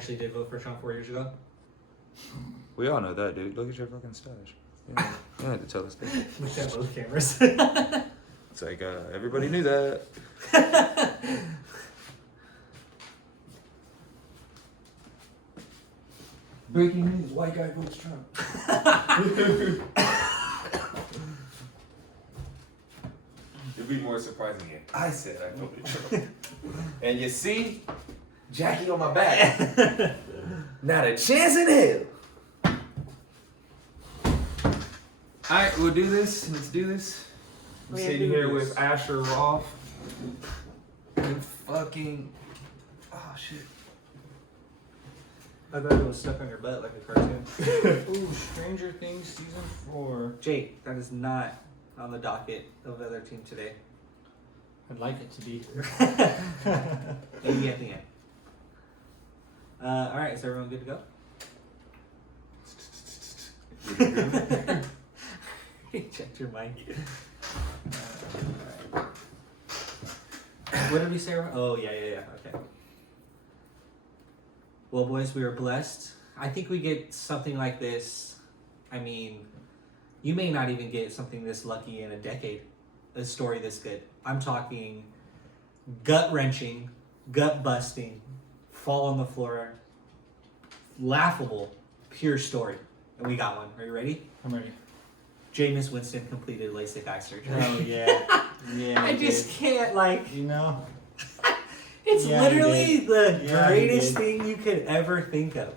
actually did vote for Trump 4 years ago. We all know that, dude. Look at your fucking stash. You don't have to tell us that. Look at both cameras. It's like, everybody knew that. Breaking news, white guy votes Trump. It'd be more surprising if I said I voted Trump. And you see, Jackie on my back. Not a chance in hell. Alright, we'll do this. Let's do this. I'm sitting here with Asher Roth. And fucking... Oh, shit. I thought it was stuck on your butt like a cartoon. Ooh, Stranger Things Season 4. Jake, that is not on the docket of the other team today. I'd like it to be. Maybe at the end. Alright, is everyone good to go? Check your mic. Alright. What did we say? Oh, yeah. Okay. Well, boys, we were blessed. I think we get something like this. I mean, you may not even get something this lucky in a decade. A story this good. I'm talking gut-wrenching, gut-busting, fall on the floor, laughable, pure story. And we got one. Are you ready? I'm ready. Jameis Winston completed LASIK eye surgery. Oh, yeah. Yeah. I just can't, like... You know? It's literally the Yeah, greatest thing you could ever think of.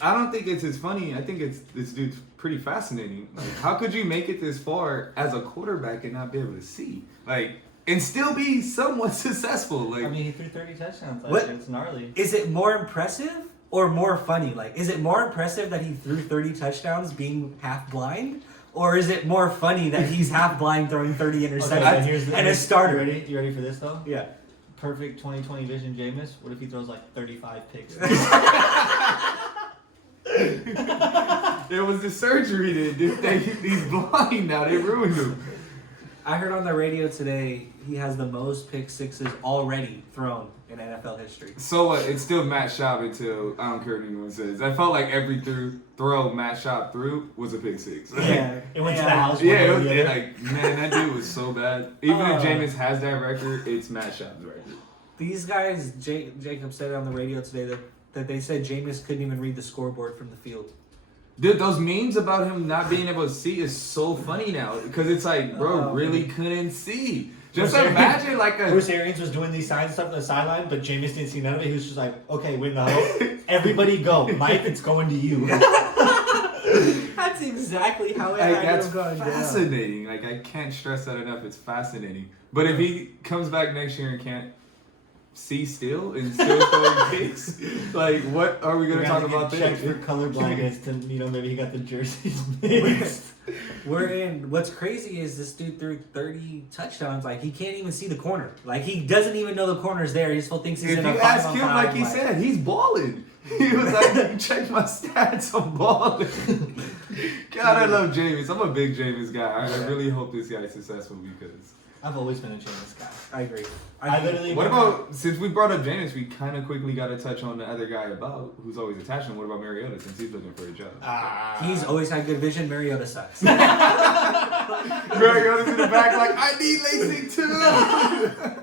I don't think it's as funny. I think it's this dude's pretty fascinating. Like, how could you make it this far as a quarterback and not be able to see? Like, and still be somewhat successful. Like, I mean, he threw 30 touchdowns last What? year. It's gnarly. Is it more impressive or more funny? Like, is it more impressive that he threw 30 touchdowns being half blind? Or is it more funny that he's half blind throwing 30 interceptions and a starter? You ready for this, though? Yeah. Perfect 2020 vision Jameis. What if he throws like 35 picks? it was the surgery that dude. He's blind now. They ruined him. I heard on the radio today he has the most pick sixes already thrown in NFL history. So what? It's still Matt Schaub until I don't care what anyone says. I felt like every throw Matt Schaub threw was a pick six. Like, Yeah. It went to the house. Yeah, one it way was, or the other. like, man, that dude was so bad. Even if Jameis has that record, it's Matt Schaub's record. These guys, Jacob said on the radio today that they said Jameis couldn't even read the scoreboard from the field. Dude, those memes about him not being able to see is so funny now. Because it's like, bro, really couldn't see. Just imagine like a... Bruce Arians was doing these signs and stuff on the sideline, but Jameis didn't see none of it. He was just like, okay, win the huddle. Everybody go. Mike, it's going to you. That's exactly how it Like, had that's him going down. fascinating. Like, I can't stress that enough. It's fascinating. But if he comes back next year and can't see still and still throwing kicks, like, what are we going to talk about there? Checked for color blindness, and maybe he got the jerseys mixed. What's crazy is this dude threw 30 touchdowns. Like, he can't even see the corner. Like, he doesn't even know the corner's there. He still thinks he's If in you a ask 5-on-5. him, like he said, he's balling. He was like, check my stats, I'm balling. God, I love Jameis. I'm a big Jameis guy. I really hope this guy is successful because... I've always been a Jameis guy. I agree. I literally... What about, since we brought up Jameis, we kind of quickly got to touch on the other guy about, who's always attached to him. What about Mariota, since he's looking for a job? He's always had good vision. Mariota sucks. Mariota's in the back like, I need LASIK too!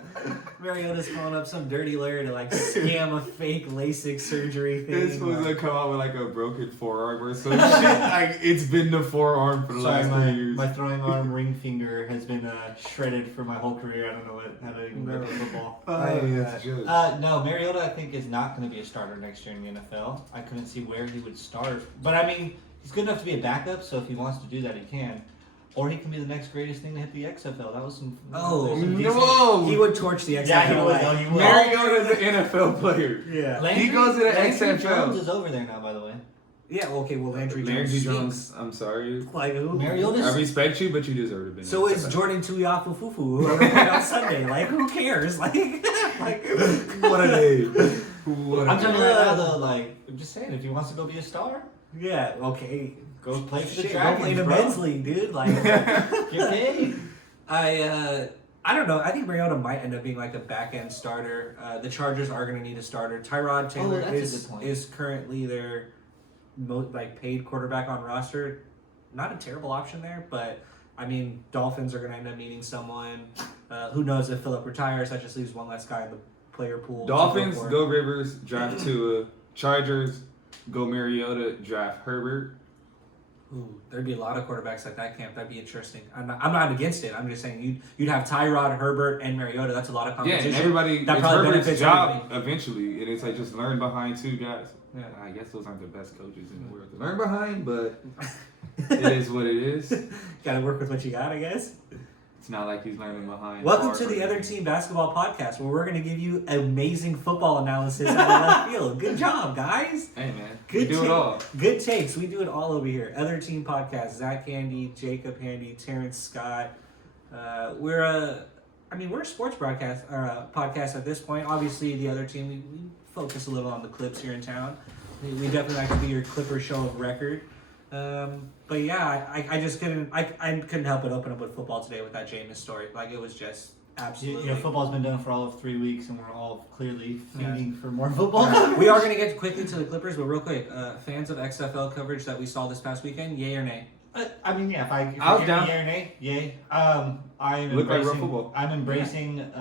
Mariota's calling up some dirty lawyer to like scam a fake LASIK surgery thing. It's supposed to come out with like a broken forearm or some shit. Like, it's been the forearm for the last 3 years. My throwing arm ring finger has been shredded for my whole career. I don't know how to even grip a football. No, Mariota I think is not going to be a starter next year in the NFL. I couldn't see where he would start. But I mean, he's good enough to be a backup, so if he wants to do that, he can. Or he can be the next greatest thing to hit the XFL. That was some... No! He would torch the XFL. Yeah, he would. No, he would. Mariota's an NFL player. Yeah. He goes to the Landry XFL. Jones is over there now, by the way. Yeah, okay, well, Landry Landry Jones. Jones, I'm sorry. Like who? Mariota's... I respect you, but you deserve to be. So is Jordan Tuiafufufu, whoever played on Sunday. Like, who cares? Like what a name. I'm telling you right now, though, like, I'm just saying, if he wants to go be a star, yeah, okay. go play for the Shit, Dragons, go play in the bro. men's league, dude. Like, Get paid. I I don't know. I think Mariota might end up being like a back end starter. The Chargers are going to need a starter. Tyrod Taylor is currently their paid quarterback on roster. Not a terrible option there, but I mean, Dolphins are going to end up needing someone. Who knows if Phillip retires? That just leaves one less guy in the player pool. Dolphins, go Rivers, draft Tua. Chargers, go Mariota, draft Herbert. Ooh, there'd be a lot of quarterbacks at that camp. That'd be interesting. I'm not against it. I'm just saying you'd have Tyrod, Herbert, and Mariota. That's a lot of competition. Yeah, and everybody. That it's probably Herbert's benefits job everybody. eventually, and it's like just learn behind two guys. Yeah. I guess those aren't the best coaches in the world to learn behind, but it is what it is. Got to work with what you got, I guess. It's not like he's learning behind. Welcome to the Other Team Basketball Podcast, where we're going to give you amazing football analysis out of left field. Good job, guys. Hey, man. Good we do it all. Good takes. We do it all over here. Other Team Podcast. Zach Handy, Jacob Handy, Terrence Scott. We're a sports broadcast podcast at this point. Obviously, the Other Team, we focus a little on the Clips here in town. We definitely like to be your Clipper show of record. But yeah, I just couldn't help but open up with football today with that Jameis story. Like, it was just absolutely. Football's been done for all of 3 weeks, and we're all clearly feeding for more football. We are going to get quickly to the Clippers, but real quick, fans of XFL coverage that we saw this past weekend, yay or nay? I mean, yeah. If I was give down. me yay or nay, yay. I'm Look like real embracing. football. I'm embracing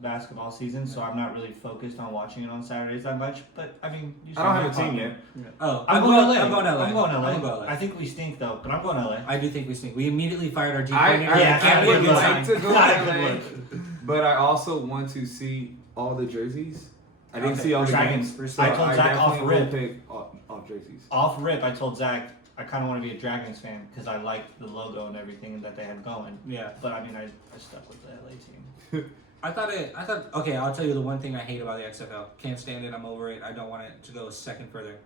basketball season, so I'm not really focused on watching it on Saturdays that much. But I mean, I don't have a team yet. Oh, I'm going to LA. I'm going to LA. I'm going to LA. I'm going to LA. I think we stink though, but I'm going to LA. I do think we stink. We immediately fired our deep I coordinator. That can't be a would good like sign. to go Not a to good LA, look. but I also want to see all the jerseys. I didn't see all the Dragons. games. I told Zack off definitely will rip. pick off jerseys. Off rip, I told Zach I kind of want to be a Dragons fan because I liked the logo and everything that they had going. Yeah. But I mean, I stuck with the LA team. Okay, I'll tell you the one thing I hate about the XFL. Can't stand it. I'm over it. I don't want it to go a second further.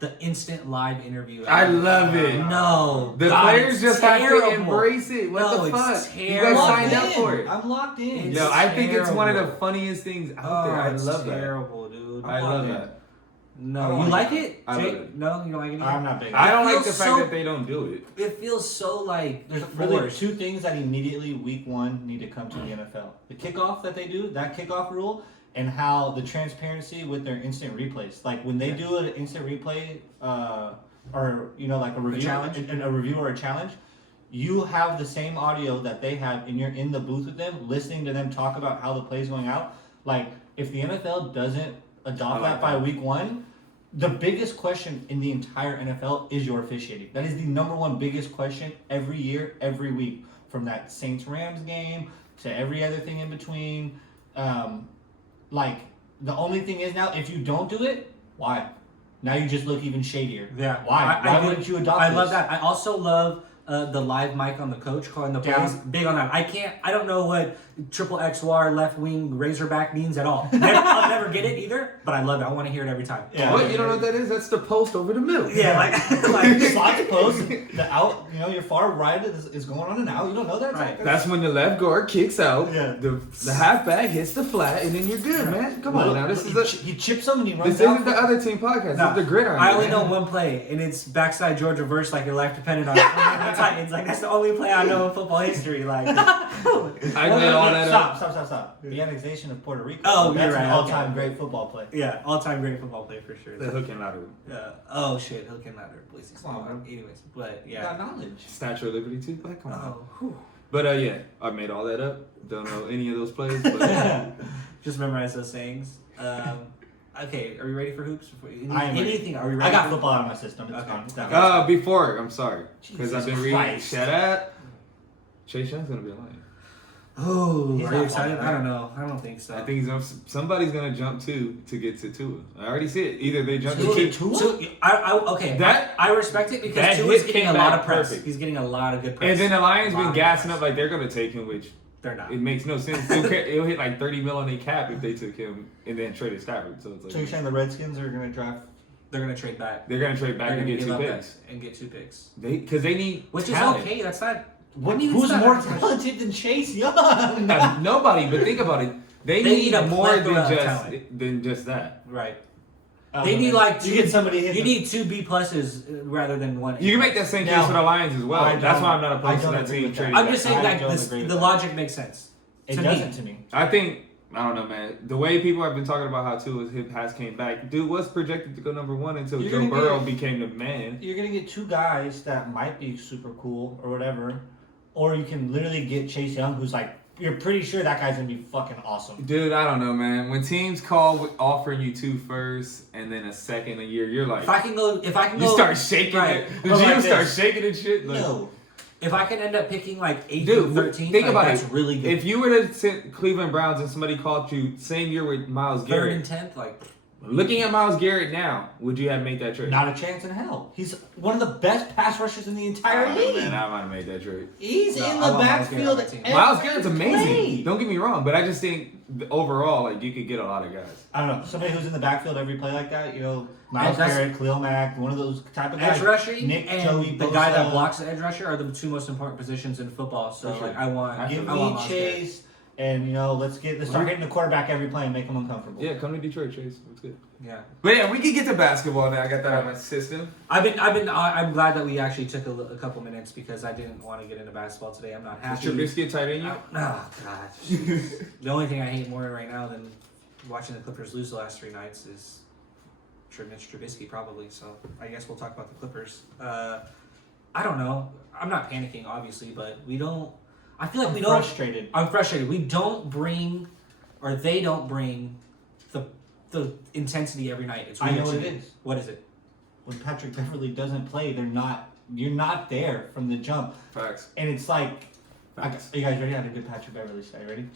The instant live interview. I love it. No. The God, players it's just have to terrible. embrace it. What No, the fuck? it's You guys terrible. signed up for it. I'm locked in. It's Yo, I think it's one of the terrible. funniest things out there. I it's love that. terrible, dude. I love that. I No, don't you like like it? I love Jake? it. No, you don't like it either? I'm not big. I don't It like the feels fact so- that they don't do it. It feels so like There's forced. really two things that immediately week one need to come to the NFL: the kickoff that they do, that kickoff rule, and how the transparency with their instant replays. Like when they do an instant replay, or like a review, challenge? a review or a challenge, you have the same audio that they have, and you're in the booth with them, listening to them talk about how the play's going out. Like if the NFL doesn't adopt that by week one. The biggest question in the entire NFL is your officiating. That is the number one biggest question every year, every week. From that Saints-Rams game to every other thing in between. Like, the only thing is now, if you don't do it, why? Now you just look even shadier. Yeah. Why? Why wouldn't you adopt I this? love that. I also love the live mic on the coach calling the plays. Big on that. I don't know what triple XY left wing Razorback means at all. I'll never get it either, but I love it. I want to hear it every time. Yeah. What? You don't know what that is? That's the post over the middle. Yeah, like Slots post, the out, your far right is going on and out. You don't know that? Right. That's when the left guard kicks out. Yeah. The halfback hits the flat, and then you're good, man. Come on now. This is he chips him and he runs this out. isn't the Other Team podcast. No, This is the gridiron. I only man. know one play, and it's backside Georgia verse like your life depended on it. The Titans. Like that's the only play I know in football history. Like I made all that up. Stop. The annexation of Puerto Rico. Oh, that's you're right. an all-time Okay. great football play. yeah, all-time great football play for sure. The hook and ladder. Oh shit, hook and ladder, please. Come on, bro. Anyways, but You got yeah. knowledge. Statue of Liberty too. Like, come on. Oh, whew. But yeah, I made all that up. Don't know any of those plays. But Just memorize those sayings. Okay, are we ready for hoops? I am ready. Anything? Are we ready? I got for- football out of my system. It's Okay. gone. It's done. before, I'm sorry. Because I've been Jesus reading. Christ. Shut up. Chase Young's going to be a Lion. Oh, He's are you not excited? playing, I don't know. I don't think so. I think somebody's going to jump to get to Tua. I already see it. Either they jump to Tua? keep. So, okay. I respect it that because Tua's hit getting a came lot back of press. perfect. He's getting a lot of good press. And then the Lions A lot been of gassing press. up like they're going to take him, which They're not. it makes no sense. It'll hit like $30 million on their cap if they took him and then traded Stafford. So it's like So you're saying the Redskins are going to draft? They're gonna trade back. they're going to trade back They're and gonna get give 2 up picks. that and get 2 picks. Because they need Which talent. is okay. That's not. Who's more talented than Chase Young? Nobody, but think about it. They need need a more plethora of than talent. just that. Right. They need like you get somebody. You need 2 B pluses rather than 1. You can make that same case Now, for the Lions as well. I That's why I'm not I opposed to don't that agree team with that. trading. I'm back. just saying I like don't this, agree with the that. logic makes sense. It doesn't to me. I think, I don't know, man. The way people have been talking about how Tua's hip has came back, dude was projected to go number 1 until Joe Burrow became the man. You're going to get 2 guys that might be super cool or whatever, or you can literally get Chase Young, who's like, you're pretty sure that guy's going to be fucking awesome. Dude, I don't know, man. When teams call offering you 2 firsts and then a second a year, you're like, if I can go, you start shaking it. The GM starts shaking and shit. Like, no. If I can end up picking like 8 dude, to 13, think like, about that's it. really good. If you were to send Cleveland Browns and somebody called you same year with Myles 3rd Garrett, and 10th, like looking at Myles Garrett now, would you have made that trade? Not a chance in hell. He's one of the best pass rushers in the entire league. Man, I might have made that trade. He's in the backfield. Myles Garrett's amazing. Don't get me wrong, but I just think overall, like, you could get a lot of guys. I don't know. Somebody who's in the backfield every play like that, Myles Garrett, Khalil Mack, one of those type of guys. Edge rushing Nick, and Joey, the Bosa. guy that blocks the edge rusher are the 2 most important positions in football. So For sure. like, I want me Chase, and let's start hitting the quarterback every play and make him uncomfortable. Yeah, come to Detroit, Chase. That's good. Yeah. But yeah, we can get to basketball now. I got that on my system. I'm glad that we actually took a couple minutes because I didn't want to get into basketball today. I'm not happy. Is Trubisky a tight end yet? Oh God. The only thing I hate more right now than watching the Clippers lose the last 3 nights is Mitch Trubisky probably. So I guess we'll talk about the Clippers. I don't know. I'm not panicking obviously, but we don't. I feel like we don't. Frustrated. I'm frustrated. We don't bring, or they don't bring, the intensity every night. It's I know what it is. What is it? When Patrick Beverly doesn't play, you're not there from the jump. Facts. And it's like, Facts. are you guys ready? I have a good Patrick Beverly style. Ready?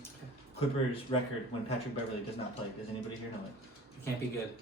Clippers record when Patrick Beverly does not play. Does anybody here know it? It can't be good.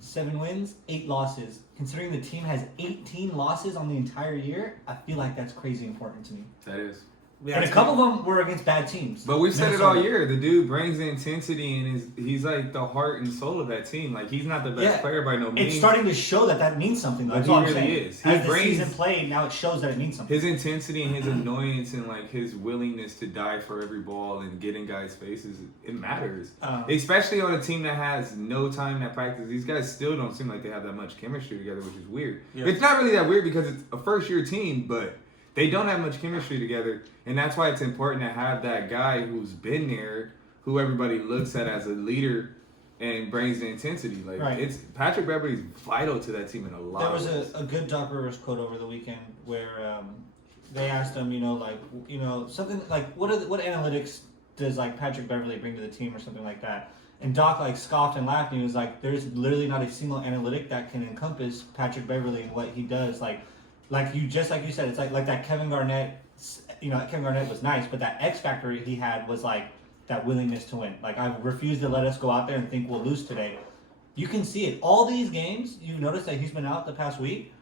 7 wins, 8 losses. Considering the team has 18 losses on the entire year, I feel like that's crazy important to me. That is. And a couple of them were against bad teams. But we've said it all year. The dude brings the intensity and he's like the heart and soul of that team. Like, he's not the best player by no means. It's starting to show that means something. Though. But That's all he I'm really saying. is. He As the brings season played, now it shows that it means something. his intensity and his annoyance and like his willingness to die for every ball and get in guys' faces. It matters, especially on a team that has no time at practice. These guys still don't seem like they have that much chemistry together, which is weird. Yeah. It's not really that weird because it's a first-year team, but they don't have much chemistry together, and that's why it's important to have that guy who's been there, who everybody looks at as a leader, and brings the intensity. Like, it's Patrick Beverly's vital to that team in a lot. There was a good Doc Rivers quote over the weekend where they asked him, something like what analytics does like Patrick Beverly bring to the team or something like that. And Doc like scoffed and laughed, and he was like, "There's literally not a single analytic that can encompass Patrick Beverly and what he does." Like you said, it's like that Kevin Garnett. Kevin Garnett was nice, but that X factor he had was like that willingness to win. Like, I refuse to let us go out there and think we'll lose today. You can see it. All these games, you've noticed that he's been out the past week.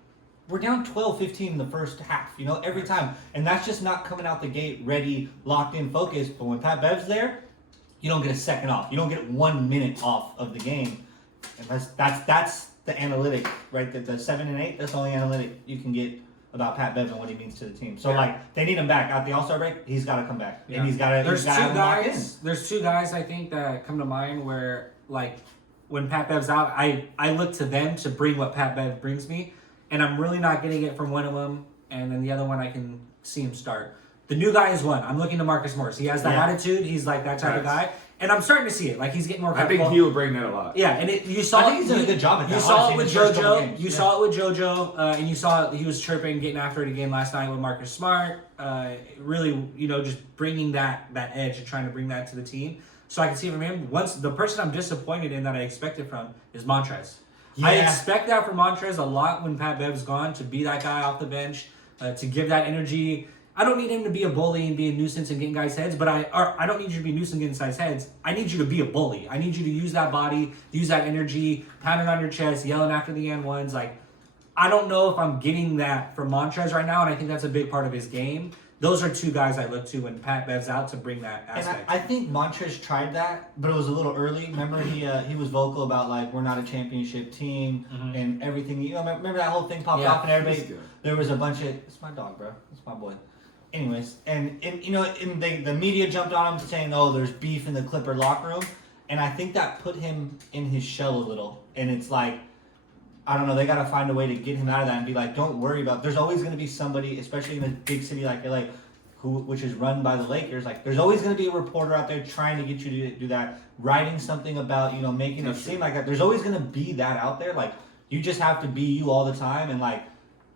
We're down 12-15 in the first half. Every time, and that's just not coming out the gate ready, locked in, focused. But when Pat Bev's there, you don't get a second off. You don't get 1 minute off of the game, and that's the analytic, right? The 7 and 8. That's the only analytic you can get about Pat Bev and what he means to the team. So they need him back at the All-Star break. He's got to come back, and he's got to. There's 2 guys. There's 2 guys I think that come to mind where like when Pat Bev's out, I look to them to bring what Pat Bev brings me, and I'm really not getting it from one of them, and then the other one I can see him start. The new guy is one. I'm looking to Marcus Morris. He has that attitude. He's like that type of guy. And I'm starting to see it. Like, he's getting more comfortable. I think he will bring that a lot. Yeah, and you saw I think he's doing a good job at that. You saw it with JoJo. You saw it with JoJo, and you saw he was chirping, getting after it again last night with Marcus Smart. Really, just bringing that edge and trying to bring that to the team. So I can see it from him. Once the person I'm disappointed in that I expected from is Montrez. Yeah. I expect that from Montrez a lot when Pat Bev's gone, to be that guy off the bench, to give that energy. I don't need him to be a bully and be a nuisance and getting guys' heads, but I don't need you to be a nuisance and getting guys' heads. I need you to be a bully. I need you to use that body, use that energy, pounding on your chest, yelling after the end ones. Like, I don't know if I'm getting that from Montrez right now, and I think that's a big part of his game. Those are 2 guys I look to when Pat Bev's out to bring that aspect. And I think Montrez tried that, but it was a little early. Remember, he was vocal about, like, we're not a championship team and everything. Remember that whole thing popped off and everybody, there was a bunch of, it's my dog, bro. It's my boy. Anyways, and the media jumped on him saying, "Oh, there's beef in the Clipper locker room," and I think that put him in his shell a little. And it's like, I don't know, they got to find a way to get him out of that and be like, "Don't worry about." There's always going to be somebody, especially in a big city like LA, which is run by the Lakers, like there's always going to be a reporter out there trying to get you to do that, writing something about, you know, making it seem like that. There's always going to be that out there. Like you just have to be you all the time. And like,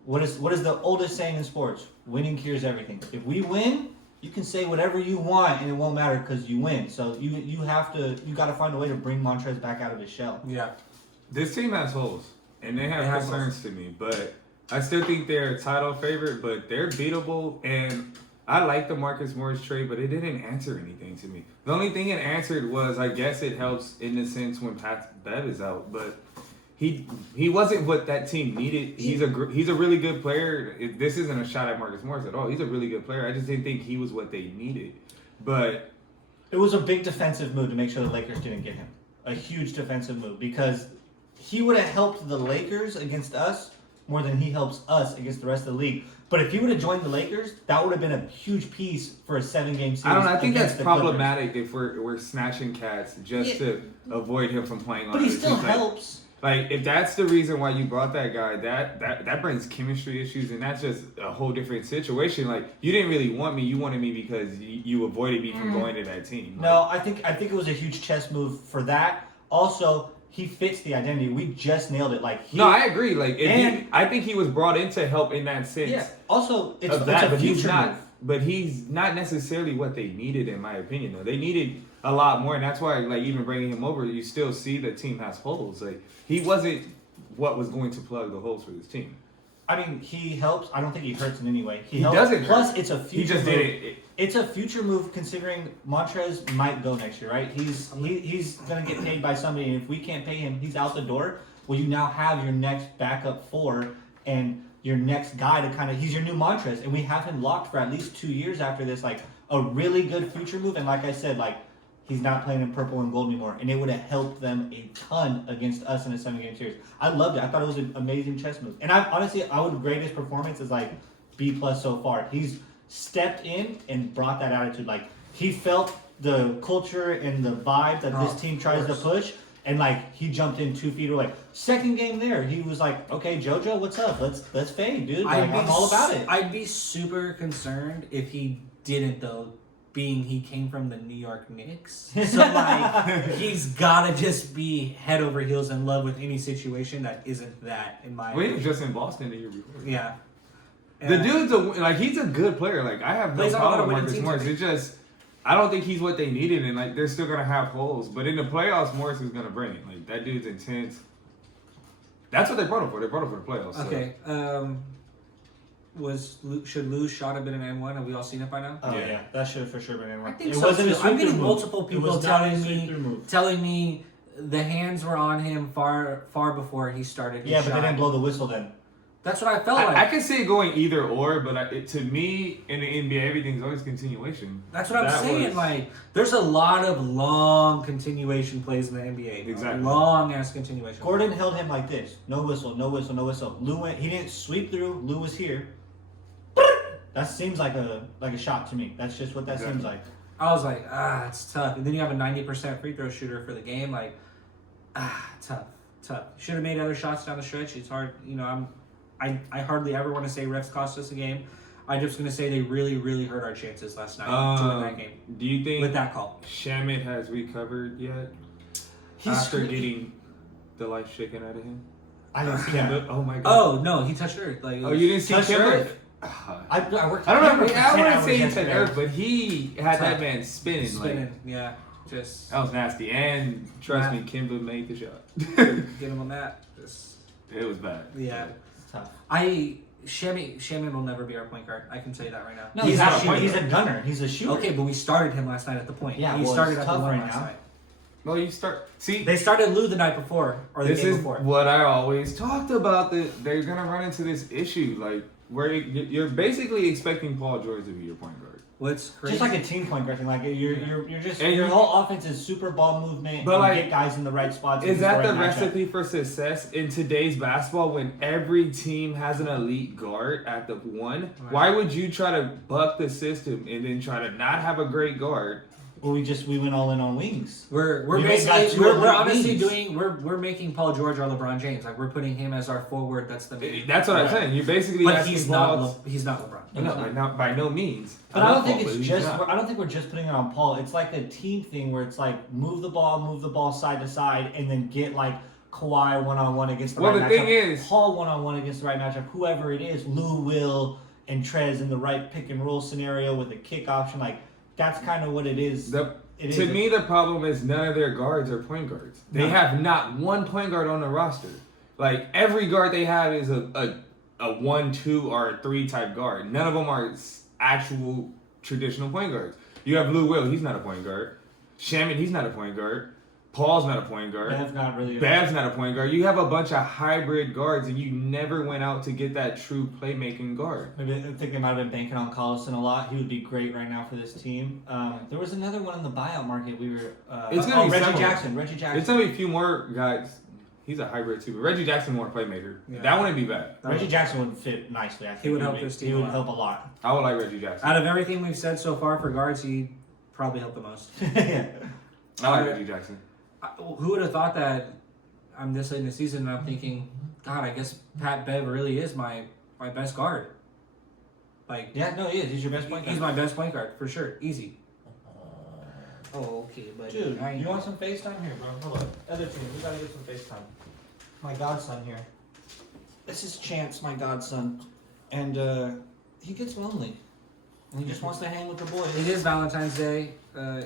what is the oldest saying in sports? Winning cures everything. If we win, you can say whatever you want and it won't matter because you win. So you got to find a way to bring Montrez back out of his shell. Yeah. This team has holes, and they have concerns to me, but I still think they're a title favorite, but they're beatable, and I like the Marcus Morris trade, but it didn't answer anything to me. The only thing it answered was, I guess it helps in the sense when Pat Bev is out, but he wasn't what that team needed. He's a really good player. This isn't a shot at Marcus Morris at all. He's a really good player. I just didn't think he was what they needed. But it was a big defensive move to make sure the Lakers didn't get him. A huge defensive move because he would have helped the Lakers against us more than he helps us against the rest of the league. But if he would have joined the Lakers, that would have been a huge piece for a 7-game series. I don't know. I think that's problematic Clippers. if we're snatching cats just to avoid him from playing on. But he still helps. Like if that's the reason why you brought that guy, that brings chemistry issues, and that's just a whole different situation. Like you didn't really want me, you wanted me because you avoided me from going to that team. No, I think it was a huge chess move for that. Also, he fits the identity. We just nailed it. No, I agree. I think he was brought in to help in that sense. Yeah. Also, it's a but future move. But he's not necessarily what they needed, in my opinion. Though they needed a lot more, and that's why, even bringing him over, you still see the team has holes. Like he wasn't what was going to plug the holes for this team. I mean, he helps. I don't think he hurts in any way. He doesn't. Plus, hurt. It's a future. He just move. did it. It's a future move considering Montrez might go next year, right? He's gonna get paid by somebody, and if we can't pay him, he's out the door. Well, you now have your next backup 4 and your next guy to he's your new Montrez, and we have him locked for at least 2 years after this. Like a really good future move, and like I said, he's not playing in purple and gold anymore, and it would have helped them a ton against us in a 7-game series. I loved it. I thought it was an amazing chess move, and I would grade his performance as B+ so far. He's stepped in and brought that attitude. He felt the culture and the vibe that this team tries to push, and he jumped in 2 feet away. Second game there, he was like, "Okay, JoJo, what's up? Let's fade, dude. I'm all about it." I'd be super concerned if he didn't, though, being he came from the New York Knicks. So he's gotta just be head over heels in love with any situation that isn't that. In my he was just in Boston the year before. Yeah. The dude's he's a good player. I have no problem with Marcus Morris. It's just I don't think he's what they needed, and they're still gonna have holes. But in the playoffs, Morris is gonna bring it. That dude's intense. That's what they brought him for. They brought him for the playoffs. Okay. Should Lou's shot have been an N1? Have we all seen it by now? Oh yeah, that should have for sure been N1. I think so too. I'm getting multiple people telling me the hands were on him far before he started his shot. But they didn't blow the whistle then. That's what I felt like. I can see it going either or, but to me, in the NBA, everything's always continuation. That's what I'm saying. There's a lot of long continuation plays in the NBA. Exactly. Long ass continuation. Gordon held him like this. No whistle, no whistle, no whistle. Lou went. He didn't sweep through. Lou was here. That seems like a shot to me. That's just what that seems like. I was like, it's tough. And then you have a 90% free throw shooter for the game. Tough. Should have made other shots down the stretch. It's hard. I hardly ever want to say refs cost us a game. I'm just going to say they really, really hurt our chances last night during that game. Do you think with that call, Shamit has recovered yet? After getting the life shaken out of him? I didn't see him. Oh my god. Oh no, he touched Earth. You didn't see Kimber? I worked. I don't know. I wouldn't say he touched Earth, but he had that man spinning. Yeah. Just that was nasty. And trust me, Kimber made the shot. Get him on that. It was bad. Yeah. Tough. Shaman will never be our point guard. I can tell you that right now. No, he's not a point. He's a gunner. He's a shooter. Okay, but we started him last night at the point. Yeah, he started at the one last night. Well, you start. See, they started Lou the night before or the game before. This is what I always talked about. That they're gonna run into this issue, where you're basically expecting Paul George to be your point guard. What's crazy? Just like a team point guard thing. Your whole offense is super ball movement. But get guys in the right spots. Is that the recipe for success in today's basketball when every team has an elite guard at the one? Right. Why would you try to buck the system and then try to not have a great guard Well, we went all in on wings. We're We basically got we're 2 honestly wings. we're making Paul George our LeBron James. Like we're putting him as our forward. That's the main. That's what I'm saying. You're basically But asking he's Paul. he's not LeBron. No, by no means. But I don't love think Paul, it's but he's just. not. I don't think we're just putting it on Paul. It's like a team thing where it's like move the ball side to side, and then get like Kawhi 1-on-1 against the right matchup. Well, the thing is, Paul 1-on-1 against the right matchup. Whoever it is, Lou, Will, and Trez in the right pick and roll scenario with a kick option. Like that's kind of what it is. To me, the problem is none of their guards are point guards. They have not one point guard on the roster. Like every guard they have is a 1, 2, or a 3 type guard. None of them are actual traditional point guards. You have Lou Will, he's not a point guard. Shaman, he's not a point guard. Paul's not a point guard. Bev's not really. Bev's not a point guard. You have a bunch of hybrid guards, and you never went out to get that true playmaking guard. I think they might have been banking on Collison a lot. He would be great right now for this team. There was another one in the buyout market. We were. It's gonna be Reggie similar. Jackson. Reggie Jackson. It's gonna be a few more guys. He's a hybrid too, but Reggie Jackson more playmaker. Yeah. That wouldn't be bad. Reggie Jackson would fit nicely. I think He would help this team He a would lot. help a lot. I would like Reggie Jackson. Out of everything we've said so far for guards, he probably helped the most. Yeah. I like Reggie Jackson. Who would have thought that I'm this late in the season and I'm thinking, God, I guess Pat Bev really is my best guard. Like, Yeah, no, he is. He's your best point he's guard. my best point guard for sure, easy. Oh, okay, but Dude, you want some FaceTime here, bro? Hold on. Other team, we gotta get some FaceTime. My godson here. This is Chance, my godson. And he gets lonely. And he just wants to hang with the boys. It is Valentine's Day.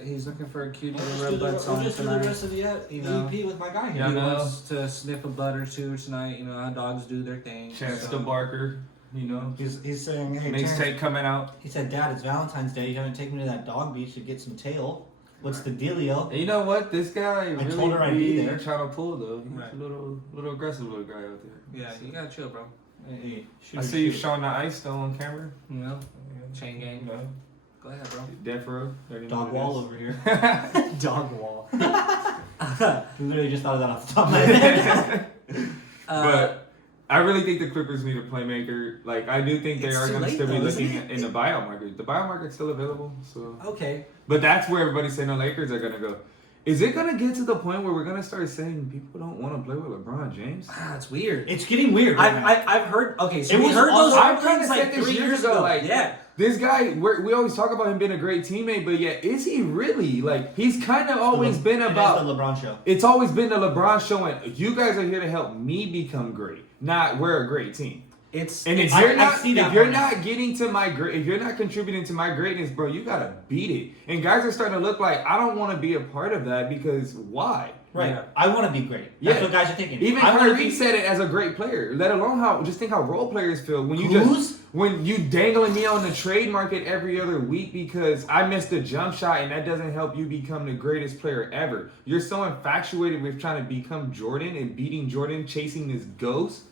He's looking for a cutie to rub butts We'll on just do the tonight. rest of the You know. EP with my guy here. Yeah. He no. wants to sniff a butt or two tonight. You know how dogs do their thing. Chance so- to Barker, you know. He's saying, hey, Terrence, Mixtape coming out. he said, Dad, it's Valentine's Day. You haven't taken me to that dog beach to get some tail. What's the dealio? And you know what? This guy really told her I'd be there. trying to pull though. He's Right. a little aggressive little guy out there. Yeah, you gotta chill, bro. Hey, shoot I or see you shoot. showing the ice though on camera. You know, chain gang. You know, Go ahead, bro. Death Row. Dog wall over here. Dog wall. We literally just thought of that off the top of my head. But I really think the Clippers need a playmaker. Like I do think they It's are too going to late, still be though, isn't looking it? in the buyout market. The buyout market's still available, so. Okay. But that's where everybody's saying the Lakers are going to go. Is it going to get to the point where we're going to start saying people don't want to play with LeBron James? It's weird. It's getting weird. Right now. I've heard. Okay, so It we was heard those also- I've kinda rumblings like said this 3 years years ago, ago. like- Yeah. This guy, we always talk about him being a great teammate, but yet is he really? Like he's kind of always been about. It is the LeBron show. It's always been the LeBron showing you guys are here to help me become great, not we're a great team. It's And if I- you're I not, see that if you're more now. not getting to my great, if you're not contributing to my greatness, bro, you gotta beat it. And guys are starting to look like I don't want to be a part of that because why? Right. Yeah. I want to be great. That's Yeah. what guys are thinking. Even I wanna Kyrie be- said it as a great player. Let alone how just think how role players feel when you Who's? when you dangling me on the trade market every other week because I missed a jump shot and that doesn't help you become the greatest player ever. You're so infatuated with trying to become Jordan and beating Jordan, chasing this ghost.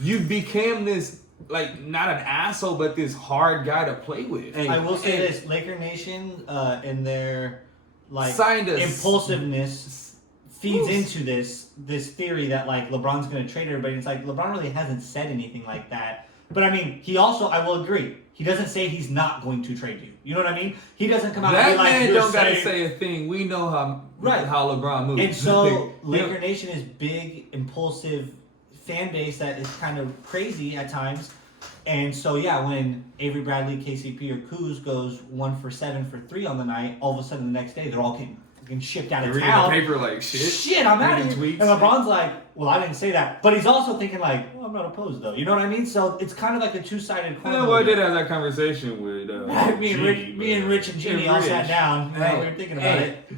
You became this like not an asshole, but this hard guy to play with. Hey, I will say hey. this: Laker Nation and their like Signed us. impulsiveness feeds Oof. into this theory that like LeBron's going to trade everybody. It's like LeBron really hasn't said anything like that. But I mean, he also, I will agree, he doesn't say he's not going to trade you. You know what I mean? He doesn't come out and That be like, man "You're don't gotta saying-" say a thing. We know how Right. how LeBron moves. And so Like, Laker Nation is big, impulsive fan base that is kind of crazy at times. And so yeah, when Avery Bradley, KCP, or Kuz goes 1 for 7 for 3 on the night, all of a sudden the next day they're all getting shipped out You're of reading town. the paper like shit. I'm out of Reading here. tweets. And LeBron's like, well, I didn't say that, but he's also thinking like, well, I'm not opposed though. You know what I mean? So it's kind of like a two-sided coin. You know what? I did have that conversation with me and Rich and Jeannie all sat down. You know, Hey, we were thinking about hey. it.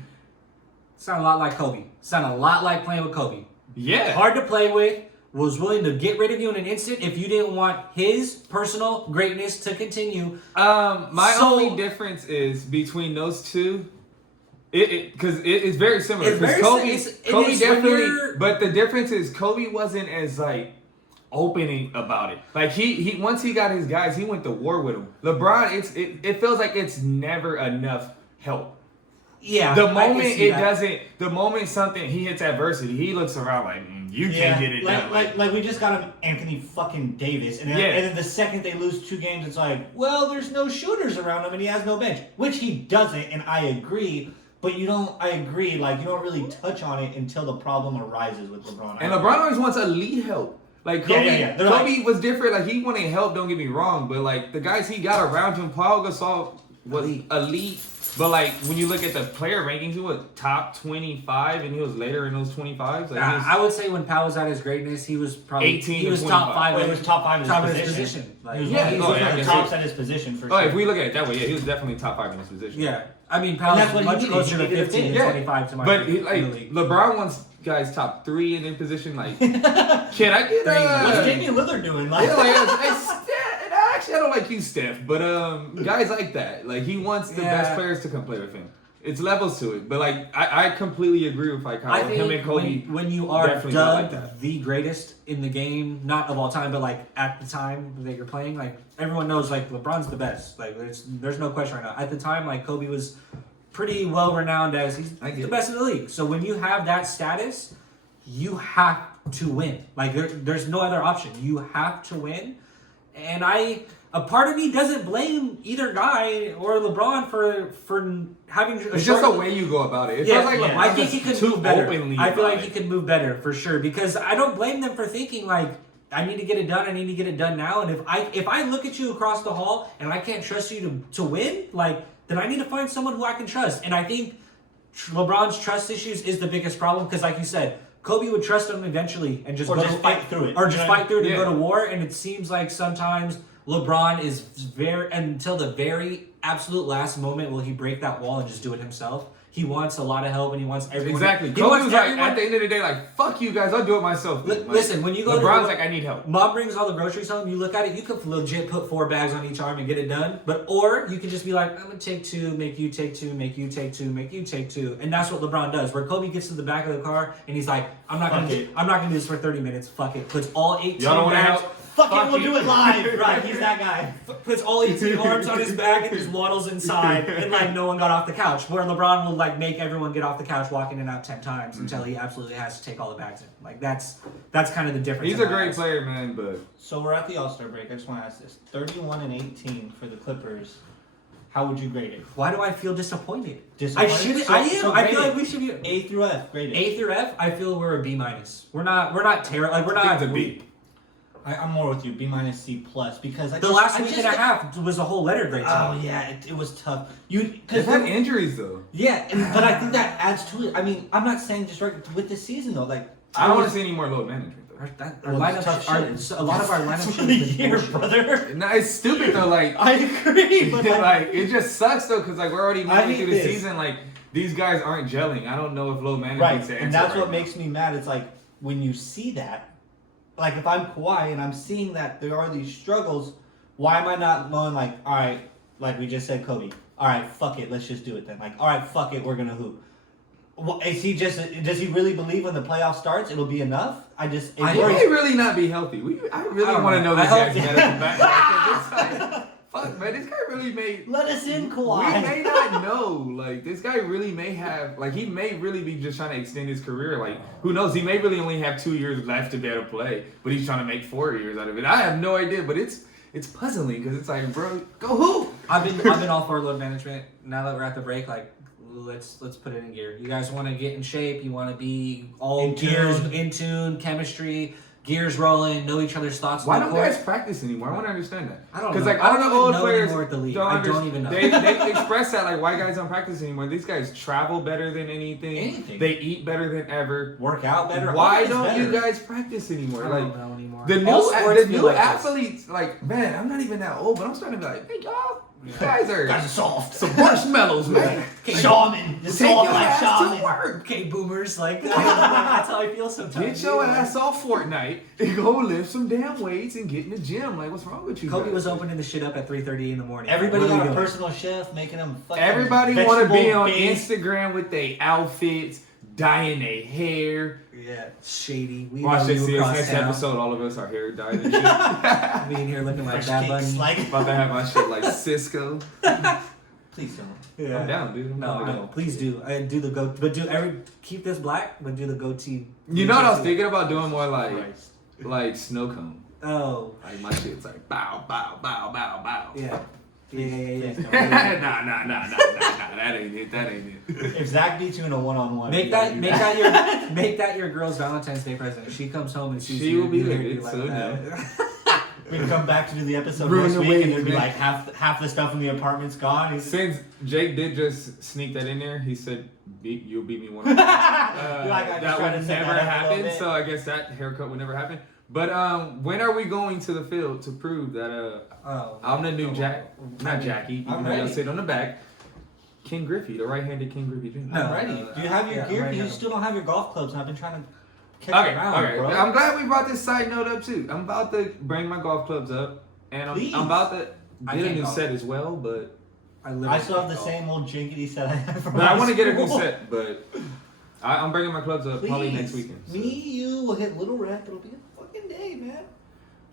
Sound a lot like Kobe. Sound a lot like playing with Kobe. Yeah. Hard to play with. Was willing to get rid of you in an instant if you didn't want his personal greatness to continue. My So- only difference is between those two. Because it's very similar. It's 'Cause very Kobe, si- it's- Kobe it's when definitely. you're- But the difference is Kobe wasn't as like opening about it. Like he once he got his guys, he went to war with them. LeBron, it feels like it's never enough help. Yeah. The I can moment see it that. doesn't, the moment something he hits adversity, he looks around like You can't get it done. Like we just got him Anthony fucking Davis, and then the second they lose 2 games, it's like, well, there's no shooters around him, and he has no bench, which he doesn't, and I agree. But you don't. I agree. Like you don't really touch on it until the problem arises with LeBron. And LeBron always wants elite help. Like Kobe, Kobe was different. Like he wanted help. Don't get me wrong, but like the guys he got around him, Paul Gasol was elite. But like when you look at the player rankings, he was top 25, and he was later in those 25s. Like I would say when Powell was at his greatness, he was probably 18. He was top 5. Well, he was top 5 in his position. Like, he was the tops at his position for sure. If we look at it that way, yeah, he was definitely top 5 in his position. Yeah, I mean Powell's much closer to 15 and 25 to my. But LeBron wants guys top 3 in their position. Like, can I get what's Damian Lillard doing? Actually, I don't like you, Steph, but guys like that. Like he wants the best players to come play with him. It's levels to it, but like I completely agree with Kyle. I think him and Kobe when you are dubbed like the greatest in the game, not of all time, but like at the time that you're playing, like everyone knows like LeBron's the best. Like there's no question right now. At the time, like Kobe was pretty well renowned as he's the best in the league. So when you have that status, you have to win. Like there's no other option. You have to win. And a part of me doesn't blame either guy or LeBron for having. It's just the way you go about it. It feels like LeBron I think he could move better. I feel like he he could move better for sure because I don't blame them for thinking like I need to get it done. I need to get it done now. And if I look at you across the hall and I can't trust you to win, like then I need to find someone who I can trust. And I think LeBron's trust issues is the biggest problem because, like you said, Kobe would trust him eventually and just fight through it, and go to war. And it seems like sometimes LeBron is until the very absolute last moment will he break that wall and just do it himself. He wants a lot of help and he wants everyone. Exactly. Kobe was like at the end of the day, like fuck you guys, I'll do it myself. Listen, when you go, LeBron's like I need help. Mom brings all the groceries home. You look at it, you could legit put 4 bags on each arm and get it done. Or you could just be like, I'm gonna take 2, make you take 2, make you take 2, make you take 2, and that's what LeBron does. Where Kobe gets to the back of the car and he's like, I'm not gonna do this for 30 minutes. Fuck it. Puts all 18 bags. Fuck it, we'll do it live. Right, he's that guy. Puts all 18 arms on his back and just waddles inside, and like no one got off the couch. Where LeBron will like make everyone get off the couch, walk in and out 10 times until he absolutely has to take all the bags in. Like that's kind of the difference. He's a great player, man. But so we're at the All-Star break. I just want to ask this: 31-18 for the Clippers. How would you grade it? Why do I feel disappointed? I shouldn't. I am. I feel like we should be A through F. Graded. A through F. I feel we're a B minus. We're not terrible. Like we're not a B. I'm more with you, B minus C plus because the last week and a half was a whole letter grade. Oh yeah, it was tough. They've had injuries though. Yeah, but I think that adds to it. I mean, I'm not saying just with this season though. Like I don't want to see any more load management though. Our lineups a lot of our lineups for the year, brother. No, it's stupid though. Like I agree, but like it just sucks though because like we're already moving through the season. Like these guys aren't gelling. I don't know if load management's the answer. And that's what makes me mad. It's like when you see that. Like, if I'm Kawhi and I'm seeing that there are these struggles, why am I not going like, all right, like we just said, Kobe, all right, fuck it, let's just do it then. Like, all right, fuck it, we're going to hoop. Does he really believe when the playoff starts it'll be enough? He may really not be healthy. I really want to know this guy's medical background. Fuck, man, this guy really may... Let us in, Kawhi. We may not know. Like, this guy really may have... Like, he may really be just trying to extend his career. Like, who knows? He may really only have 2 years left to be able to play, but he's trying to make 4 years out of it. I have no idea, but it's puzzling because it's like, bro, go hoop. I've been all for load management. Now that we're at the break, like, let's put it in gear. You guys want to get in shape. You want to be all in tune, chemistry... Gears rolling, know each other's thoughts. Why don't guys practice anymore? I want to understand that. I don't know. Because like all the old players I don't even know. They express that like why guys don't practice anymore. These guys travel better than anything. They eat better than ever. Work out better. Why don't you guys practice anymore? I don't know anymore. The new athletes, like man, I'm not even that old, but I'm starting to be like, hey y'all. You guys are soft. Some marshmallows, man. Shaman. Take your ass to work. Okay, boomers. Like, that's how I feel sometimes. Get your ass off Fortnite and go lift some damn weights and get in the gym. Like, what's wrong with you Kobe guys? was opening the shit up at 3:30 in the morning. Everybody got a personal chef making them fucking Everybody want to be on Instagram with their outfits, dyeing their hair. Yeah, shady. We watch this next episode. All of us are hair dyed and shit. Being here looking like Bad Bunny. About to have my shit like Cisco. Please don't. Yeah. I'm down, dude. No, please do. Do the keep this black, but do the goatee. You know what I was thinking about doing more like snow cone. Oh. Like my shit's like bow, bow, bow, bow, bow. Yeah. Yeah. Nah. That ain't it. If Zack beats you in a one-on-one, make that your girl's Valentine's Day present. She comes home and sees she you. will be there. Like So that. We'd come back to do the episode Ruin next the week, wave, and there'd be man. like half the stuff in the apartment's gone. Since Jake did just sneak that in there, he said, "You'll beat me one." Like, I just that tried to would set never that up a happen. little bit. So I guess that haircut would never happen. But when are we going to the field to prove that I'm the new not Jackie. I'm I'm ready. ready. Sit on the back. King Griffey, the right-handed King Griffey Jr. I'm ready. Do you have your gear? right You now. still don't have your golf clubs, and I've been trying to catch you around, Okay. bro. I'm glad we brought this side note up too. I'm about to bring my golf clubs up, and I'm about to I get a can't new golf. set as well. But I still have the same old jinkety set I had from I my want to get a new school. set. But I'm bringing my clubs up probably next weekend. So. Me, you will hit Little Rep. It'll be a fucking day, man.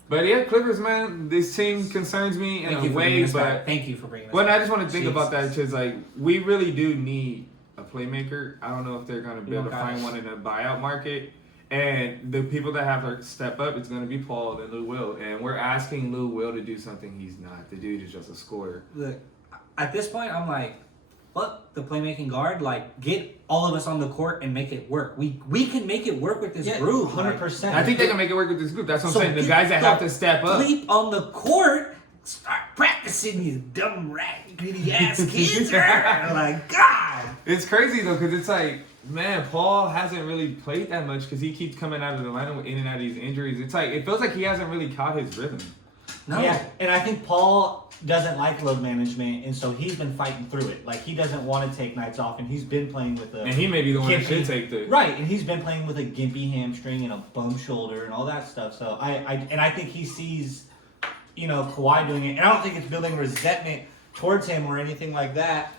But yeah, Clippers, man, this team concerns me in a way. But thank you for bringing. well, I just want to think about that Jesus. because like we really do need a playmaker. I don't know if they're gonna be able to find one in the buyout market. And the people that have to step up, it's going to be Paul and Lou Will. And we're asking Lou Will to do something he's not. The dude is just a scorer. Look, at this point, I'm like, fuck the playmaking guard. Like, get all of us on the court and make it work. We can make it work with this group. 100%. I think they can make it work with this group. That's what I'm So saying. The get guys that the have to step up. Bleep on the court. Start practicing these dumb raggedy ass kids. Like, God. It's crazy, though, because it's like, man, Paul hasn't really played that much because he keeps coming out of the lineup in and out of these injuries. It's like, it feels like he hasn't really caught his rhythm. No. Yeah, and I think Paul doesn't like load management, and so he's been fighting through it. Like, he doesn't want to take nights off, and he's been playing with a... And he may be the one that gimpy- should take the... Right, and he's been playing with a gimpy hamstring and a bum shoulder and all that stuff. So I think he sees, Kawhi doing it, and I don't think it's building resentment towards him or anything like that.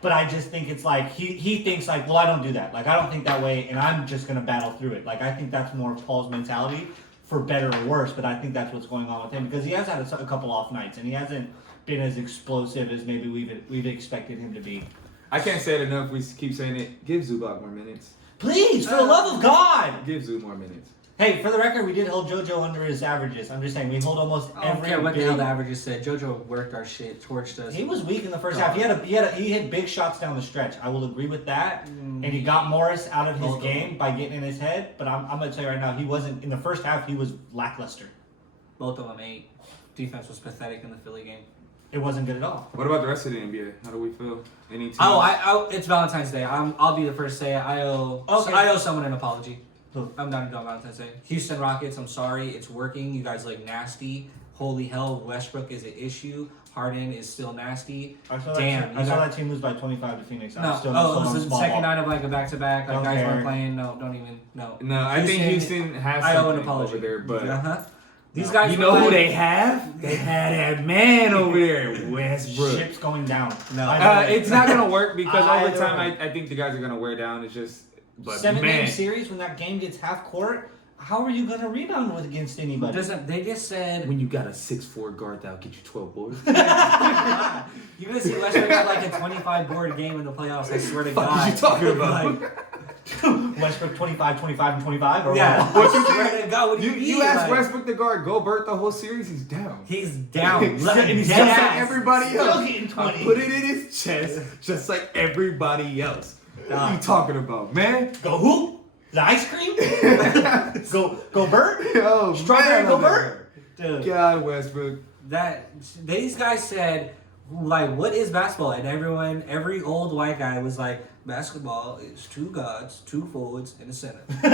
But I just think it's like, he thinks like, well, I don't do that. Like, I don't think that way, and I'm just going to battle through it. Like, I think that's more Paul's mentality, for better or worse, but I think that's what's going on with him. Because he has had a couple off nights, and he hasn't been as explosive as maybe we've expected him to be. I can't say it enough. We keep saying it. Give Zubac more minutes. Please, for the love of God! Give Zoo more minutes. Hey, for the record, we did hold JoJo under his averages. I'm just saying, we hold almost I don't every care what the big- hell the averages said. JoJo worked our shit, torched us. He was weak in the first half. He hit big shots down the stretch. I will agree with that. And he got Morris out of his Both of game them. by getting in his head. But I'm going to tell you right now, he wasn't in the first half. He was lackluster. Both of them ate. Defense was pathetic in the Philly game. It wasn't good at all. What about the rest of the NBA? How do we feel? Any teams? It's Valentine's Day. I'll be the first to say it. I owe someone an apology. Who? I'm down to do on Valentine's Day. Houston Rockets, I'm sorry. It's working. You guys look nasty. Holy hell, Westbrook is an issue. Harden is still nasty. I saw Damn, that team lose by 25 to Phoenix. No, I'm still it was the second night of like a back-to-back. Like Don't guys care. weren't playing. No, don't even. No. No, I think Houston has I owe an something apology over there, but These guys. you were know who like- they have? They had that man over there, Westbrook. Ship's going down. No. It's not gonna work because over Either time way. I think the guys are gonna wear down. It's just, but 7-game man, series when that game gets half court. How are you going to rebound with against anybody? They just said. when you got a 6'4" guard that'll get you 12 boards. You're gonna see Westbrook have like a 25 board game in the playoffs. I swear to What God. are you talking about? Like, Westbrook 25, 25, and 25? Or yeah. what? I swear to God. What do you mean? You asked Like, Westbrook to guard Gobert the whole series, he's down. He's down. Just like Just Dead like ass. everybody Still else. getting 20. I put it in his chest, just like everybody else. What are you talking about, man? Go who? The ice cream? go Bert? Yo, Strawberry man, Gobert? Dude, God, Westbrook. these guys said, like, what is basketball? And every old white guy was like, basketball is two guards, two forwards, and a center. and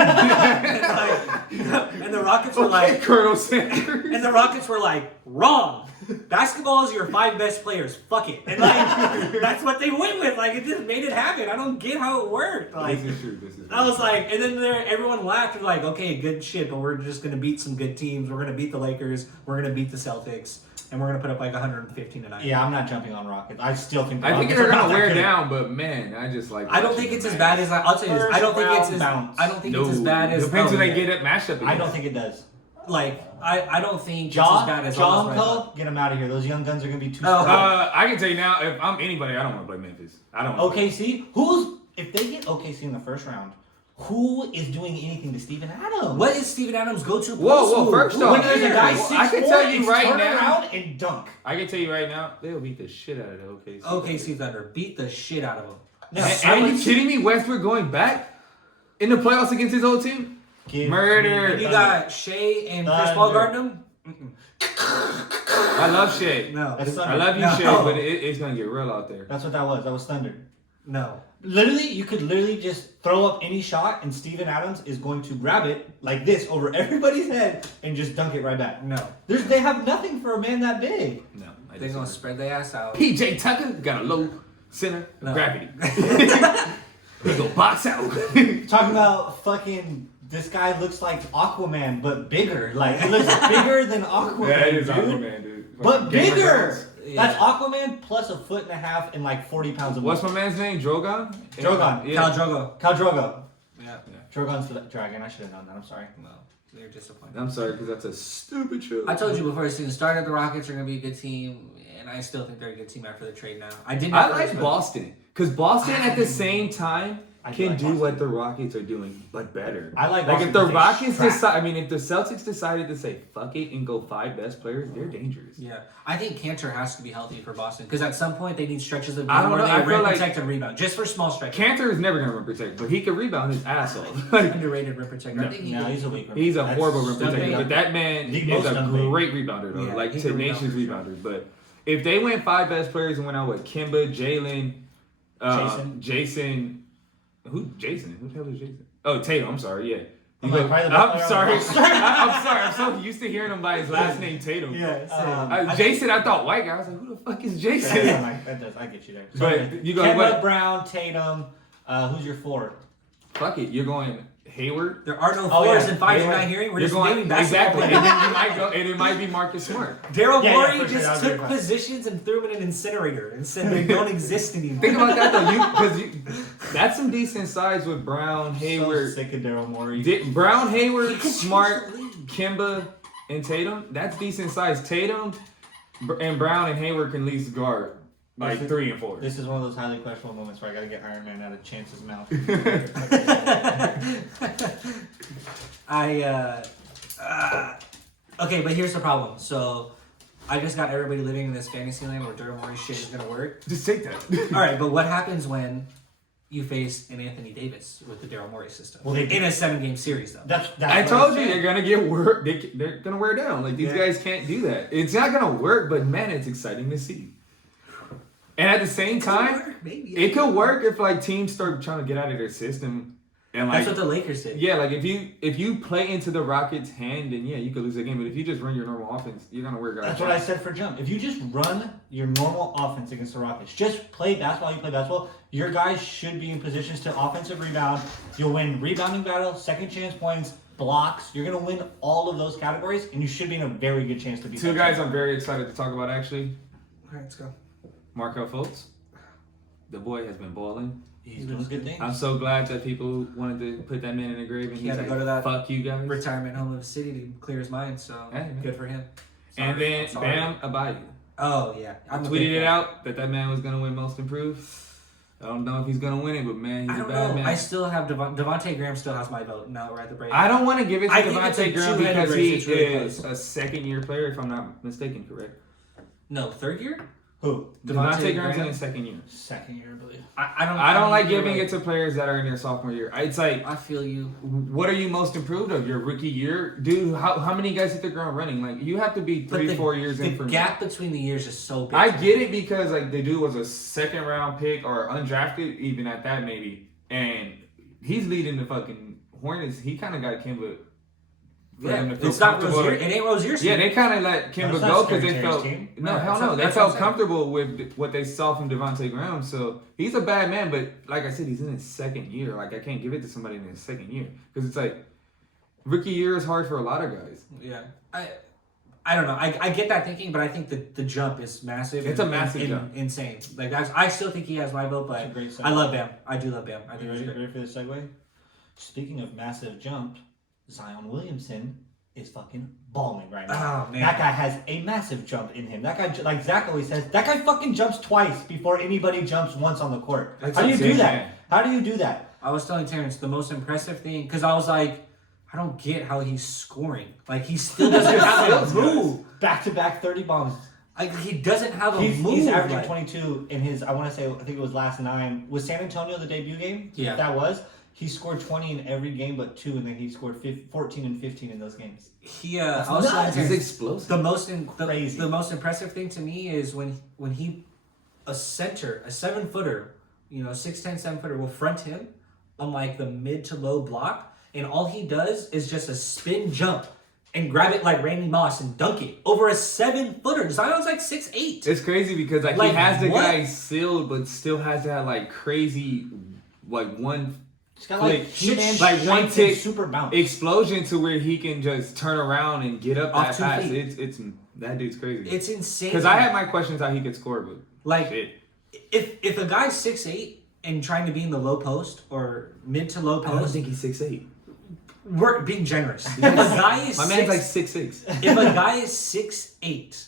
the Rockets were like, Colonel Sanders. and the Rockets were like, wrong. Basketball is your 5 best players. Fuck it. And like, that's what they went with. Like, it just made it happen. I don't get how it worked. Like, This is true. This is I was like, and then everyone laughed and like, okay, good shit, but we're just gonna beat some good teams. We're gonna beat the Lakers. We're gonna beat the Celtics, and we're gonna put up like 115 tonight. Yeah, I'm not jumping on Rockets. I still think I think Rockets they're are not gonna that wear good. down, but man, I just like. I don't think it's as bad as I'll tell you this. I don't think it's as Bounce. I don't think it's as bad as Depends who they yeah. get at matchup. I don't think it does. Like, I don't think it's as bad as all those Cole, get him out of here. Those young guns are going to be too Oh. strong. I can tell you now, if I'm anybody, I don't want to play Memphis. I don't. OKC? If they get OKC in the first round, who is doing anything to Steven Adams? What is Steven Adams' go-to? Whoa, first off, when there's a guy 6'4", I can tell you right turn now, around and dunk. I can tell you right now, they'll beat the shit out of the OKC. OKC Thunder beat the shit out of them. No, Are you kidding me? Westbrook going back in the playoffs against his old team? Murder. You got Shea and Chris Paul guarding them? I love Shea. No. I love you, Shea, but it's gonna get real out there. That's what that was. That was Thunder. No. Literally, you could just throw up any shot, and Steven Adams is going to grab it like this over everybody's head and just dunk it right back. No. They have nothing for a man that big. No, They're going to spread their ass out. PJ Tucker got a low center of gravity. He go box out. Talking about fucking, this guy looks like Aquaman, but bigger. Like, he looks bigger than Aquaman, That is dude. Aquaman, dude. But Game of bigger! Thrones. Yeah. That's Aquaman plus 1.5 feet and like 40 pounds of What's muscle. my man's name? Drogon? Drogon. Yeah. Cal Drogo. Khal Drogo. Yeah. Drogon's the dragon. I should have known that. I'm sorry. No. They're disappointed. I'm sorry, because that's a stupid show. I told you before the season started, the Rockets are going to be a good team, and I still think they're a good team after the trade now. I like Boston, because Boston at the same time I can like do Boston. what the Rockets are doing, but better. I like if Boston, the but they Rockets trash. decide, if the Celtics decided to say fuck it and go 5 best players, they're dangerous. Yeah. I think Cantor has to be healthy for Boston, because at some point they need stretches of I game don't where know, I they feel rim like- protect and rebound, just for small stretches. Cantor is never gonna rim protect, but he can rebound his ass off. Underrated rim protector. I think No, he's a weak rim. He's a That's horrible rim stupid. protector, but that man The is most a unmade. great rebounder though, Yeah, like he can tenacious rebound for rebounder. But if they went 5 best players and went out with Kimba, Jalen, Jason, who the hell is Jason? Oh, Tatum. I'm sorry. Yeah. I'm like, probably the best I'm player sorry. on the roster. I'm sorry. I'm so used to hearing him by his last name, Tatum. Jason, I thought white guy. I was like, who the fuck is Jason? I get you there. But you go Kemba, what? Brown, Tatum. Who's your 4? Fuck it. You're going Hayward. There are no Oh, fours yeah. and fives you're Hayward. not hearing. We're You're just going naming basketball exactly, and players. then you might go, and it might be Marcus Smart. Daryl Yeah, Morey for sure, just that would be took fine. positions and threw them in an incinerator and said they don't exist anymore. Think about that though, because that's some decent size with Brown, Hayward, So sick of Daryl Morey. Brown, Hayward, He could Smart, choose the league. Kimba, and Tatum. That's decent size. Tatum and Brown and Hayward can at least guard like 3 and 4. This is one of those highly questionable moments where I gotta get Iron Man out of Chance's mouth. Okay, but here's the problem. So, I just got everybody living in this fantasy land where Daryl Morey shit is gonna work. Just take that. All right, but what happens when you face an Anthony Davis with the Daryl Morey system? Well, in a 7-game series, though. That's I what told I'm you saying. they're gonna get work. They're gonna wear down. Like these Yeah. guys can't do that. It's not gonna work, but man, it's exciting to see. And at the same time, Maybe. it could work if like teams start trying to get out of their system. And like, That's what the Lakers did. yeah, like if you play into the Rockets' hand, then yeah, you could lose the game. But if you just run your normal offense, you're gonna wear guys. That's what I said for jump. If you just run your normal offense against the Rockets, just play basketball, you play basketball, your guys should be in positions to offensive rebound. You'll win rebounding battle, second chance points, blocks. You're going to win all of those categories, and you should be in a very good chance to beat 2 that guys team. I'm very excited to talk about actually. All right, let's go. Markel Fultz. The boy has been balling. He's doing good things. I'm so glad that people wanted to put that man in the grave, and He he's had to like, go to that "Fuck you guys." Retirement home of the city to clear his mind, so Hey, man. good for him. And Sorry, then I'm sorry. Bam Abayu. Oh, yeah. I I'm a tweeted big it fan. out that man was gonna win Most Improved. I don't know if he's gonna win it, but man, he's I a don't bad know. man. I still have Devontae Graham still has my vote. Now we're at the break. I don't want to give it to I think it's a Devontae Graham two-headed because race. he It's really is close. a second-year player, if I'm not mistaken, correct? No, third year? Who? Devontae Graham's in Graham? his second year. Second year, I believe. I don't like you're giving right. it to players that are in their sophomore year. It's like, I feel you. what are you most improved of? Your rookie year? Dude, how many guys hit the ground running? Like, you have to be But 3-4 years in the for me. gap between the years is so big. I get it because like the dude was a second round pick or undrafted, even at that maybe, and he's leading the fucking Hornets. He kind of got Kimba. For Yeah, them to feel it's not comfortable. Rozier. It ain't Rozier's Yeah, team. they kind of let Kimba it's not go because they Scary felt Terry's team. no, Yeah, hell that's no, what- they that's felt what I'm saying. comfortable with what they saw from Devontae Graham. So he's a bad man, but like I said, he's in his second year. Like I can't give it to somebody in his second year because it's like rookie year is hard for a lot of guys. Yeah. I don't know. I get that thinking, but I think the jump is massive. It's a massive jump. Insane. Like I still think he has my vote, It's a but great segue. I love Bam. I do love Bam. I think You he's ready, great. ready for the segue? Speaking of massive jump, Zion Williamson is fucking balling right now. Oh, man. That guy has a massive jump in him. That guy, like Zack always says, that guy fucking jumps twice before anybody jumps once on the court. That's How do you do insane, that? man. How do you do that? I was telling Terrence the most impressive thing, because I was like, I don't get how he's scoring. Like, he still doesn't have a move. Back-to-back 30 bombs. Like, he doesn't have a move. He's averaging like, 22 in his, I think it was last 9. Was San Antonio the debut game? Yeah. That was. He scored 20 in every game but 2, and then he scored 14 and 15 in those games. He also nuts. He's explosive. The most impressive thing to me is when he a 7-footer, 6'10", 7-footer will front him on like the mid to low block, and all he does is just a spin jump and grab it like Randy Moss and dunk it over a 7-footer. Zion's like 6'8". It's crazy because like Like, he has the what? guy sealed, but still has that like crazy, like one. He's got like, He-Man like one strength and tick super bounce. explosion to where he can just turn around and get up Off that 2 fast. feet. It's that dude's crazy. It's insane. Because I had my questions how he could score, but like shit. if a guy's 6'8" and trying to be in the low post or mid to low I don't post, think he's 6'8". we're being generous. If a guy is My man's like 6'6". if a guy is 6'8",